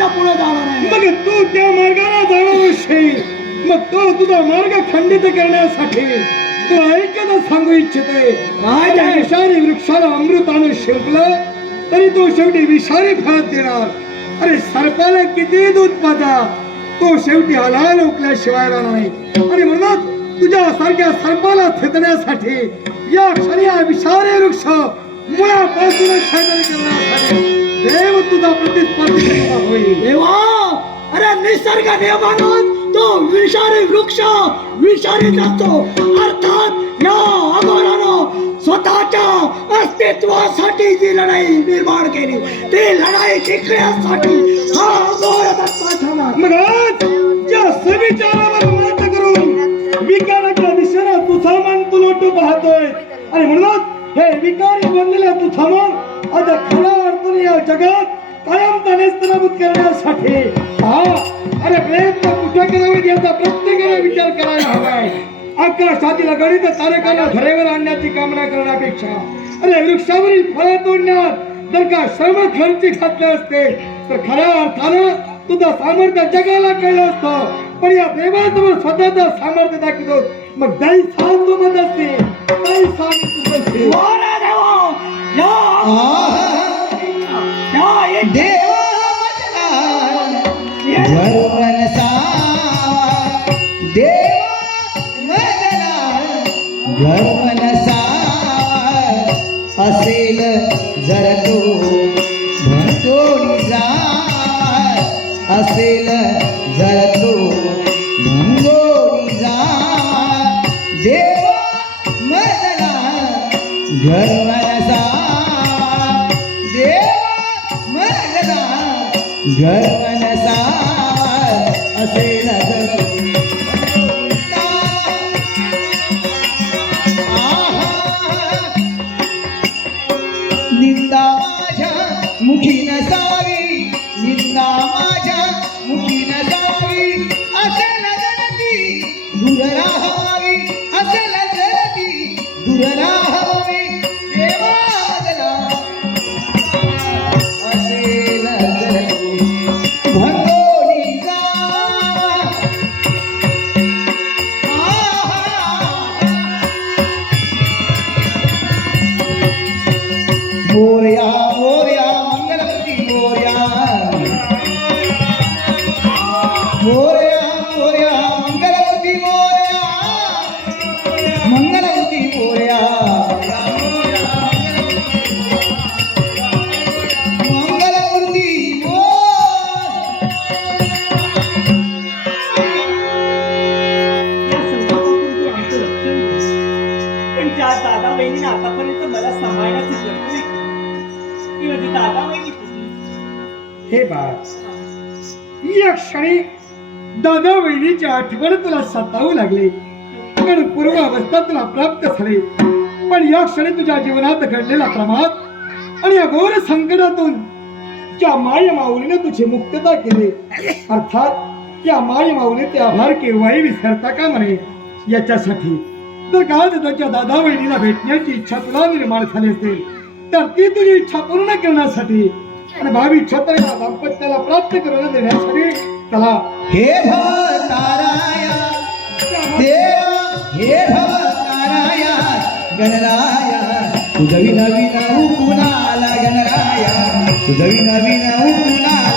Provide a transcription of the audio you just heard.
त्याच्या पुढे जाणार आहे. मग तू त्या मार्गाला जाणार असेल, मग तो तुझा मार्ग खंडित करण्यासाठी तुला एकच सांगू इच्छितोय. त्या विषारी वृक्षाला अमृतानं शिंपलं तरी तो शेवटी विषारी फळ देणार. अरे सर्पाला किती दूध पाजा, तो शेवटी हलाल उकल्याशिवाय राहणार नाही. आणि म्हणून तुझ्या सारख्या सर्पाला थितण्यासाठी या क्षणी हा विषारी वृक्ष मुळापासून छेदन करण्यासाठी देव तुझा प्रतिस्पर्धी होईल. देवा, अरे निसर्ग नियमानं तो विषारी वृक्ष विषारी असतो. अर्थात या अघोरानं स्वतःच्या अस्तित्वासाठी जी लढाई निर्माण केली, ती लढाई जिंकण्यासाठी हा अघोर दत्ता ठरला. मग आज ज्या सविचारावर मात करून विकाराच्या दिशेने तुझा मन तू लोटू पाहतोय, आणि म्हणून हे विकारी बनलेल्या तुझा मन आज खऱ्या अर्थाने या जगात कायम नेस्तनाबूत करण्यासाठी अरे प्रयत्न कुठे करावे याचा प्रत्येकाने विचार करायला हवाय. आकाशातील गणित तारकांना धरेवर आणण्याची कामना करण्यापेक्षा अरे वृक्षावरील फळे तोडण्यात जर का श्रम खर्च घातले असते तर खऱ्या अर्थानं तुझं सामर्थ्य जगाला कळलं असतं. पण या देवासमोर स्वतःचं सामर्थ्य दाखवतो. मग दै सांग तू म्हणत असते, दै सांग तुझं असेल जर तो म्हणतो जा, असेल जर तो म्हणतो जा, देव मजला घर मनसा, देव मजला घर मनसा, असेल जर निंदा माझ्या मुखी नसावी, निंदा माझ्या मुखी नसावी, असेल जरती दूर राहावी, असेल जरती दूर राहावी, देवा मजला असेल जर भंगोरी जा. मोरया मोरया मंगलमूर्ती मोरया, मोरया मोरया मंगलमूर्ती मोरया, मंगलमूर्ती मोरया, मंगलमूर्ती मोर. या संकटातून तू आमचं रक्षण कर. पण ज्या दादा बहिणीने आतापर्यंत मला सांभाळण्याची करतोय ती माझी दादा बहिणी कुठली? हे बाळ, या क्षणी दादा बहिणीची आठवण तुला सतावू लागली, कारण पूर्वावस्था तुला प्राप्त झाली. पण या क्षणी तुझ्या जीवनात घडलेला प्रमाद आणि या घोर संकटातून ज्या माय माऊलीने तुझी मुक्तता केली, अर्थात या माय माऊलीचे आभार केव्हाही विसरता का म्हणे. याच्यासाठी तर का त्याच्या दादा बहिणीला भेटण्याची इच्छा तुला निर्माण झाली असेल तर ती तुझी इच्छा पूर्ण करण्यासाठी आणि भावी क्षत्रिया दाम्पत्याला प्राप्त करून देण्यासाठी चला. हे भव ताराया देवा, हे भव ताराया गणराया, तुझवी नवीन कुणाला गणराया, तुझवी नवीन कुणाला